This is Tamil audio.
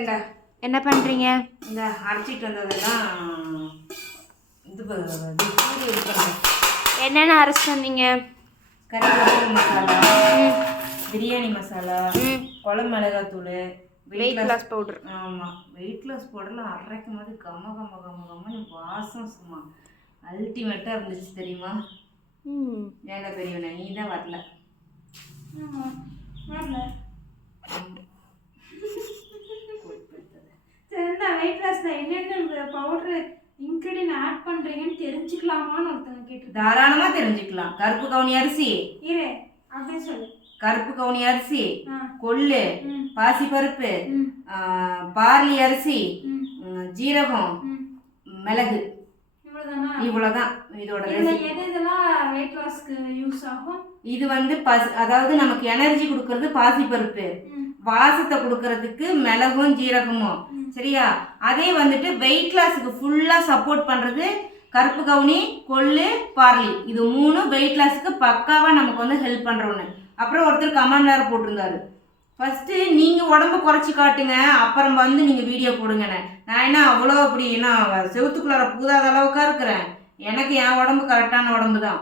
இந்த என்ன பண்ணுறீங்க? இந்த அரைச்சிட்டு வந்ததெல்லாம் இது பண்ணுறேன். என்னென்ன அரைச்சிட்டு வந்தீங்க? கறி மசாலா, பிரியாணி மசாலா, குழம்பு மிளகாத்தூள், வெயிட் லாஸ் பவுடர். ஆமாம், வெயிட் லாஸ் பவுடர்லாம் அரைக்கும் போது கம்ம வாசம் சும்மா அல்டிமேட்டாக இருந்துச்சு தெரியுமா? ஏங்க பெரியவனே, நீ தான் வரல. வெயிட் லாஸ்ல என்னென்ன பவுடர் இன்கிரீடியன்ட் ஆட் பண்றீங்கன்னு தெரிஞ்சுக்கலாமான்னு ஒருத்தங்க கேட்டு. தாராளமா தெரிஞ்சுக்கலாம். கருப்பு கவுனி அரிசி இரு அப்படியே சொல்லு. கருப்பு கவுனி அரிசி, கொள்ளு, பாசிப்பருப்பு, பார்லி அரிசி, ஜீரகம், மிளகு, இவ்வளவுதான் இதோட ரெசிபி. இதெல்லாம் வெயிட் லாஸ்க்கு யூஸ் ஆகும். இது வந்து அதாவது நமக்கு எனர்ஜி கொடுக்கறது பாசிப்பருப்பு, வாசத்தை கொடுக்கறதுக்கு மிளகும் ஜீரகமும், சரியா? அதே வந்துட்டு வெயிட் லாஸுக்கு ஃபுல்லா சப்போர்ட் பண்றது கருப்பு கவுனி, கொள்ளு, பார்லி. இது மூணு வெயிட் லாஸுக்கு பக்காவா நமக்கு வந்து ஹெல்ப் பண்றோன்னு. அப்புறம் ஒருத்தர் கமெண்ட் வேற போட்டிருந்தாரு, ஃபர்ஸ்ட் நீங்க உடம்பு குறைச்சி காட்டுங்க, அப்புறம் வந்து நீங்க வீடியோ போடுங்கன்னு. நான் என்ன அவ்வளோ அப்படி என்ன செவுத்துக்குள்ளார பூதாத அளவுக்கா இருக்கிறேன்? எனக்கு என் உடம்பு கரெக்டான உடம்பு தான்.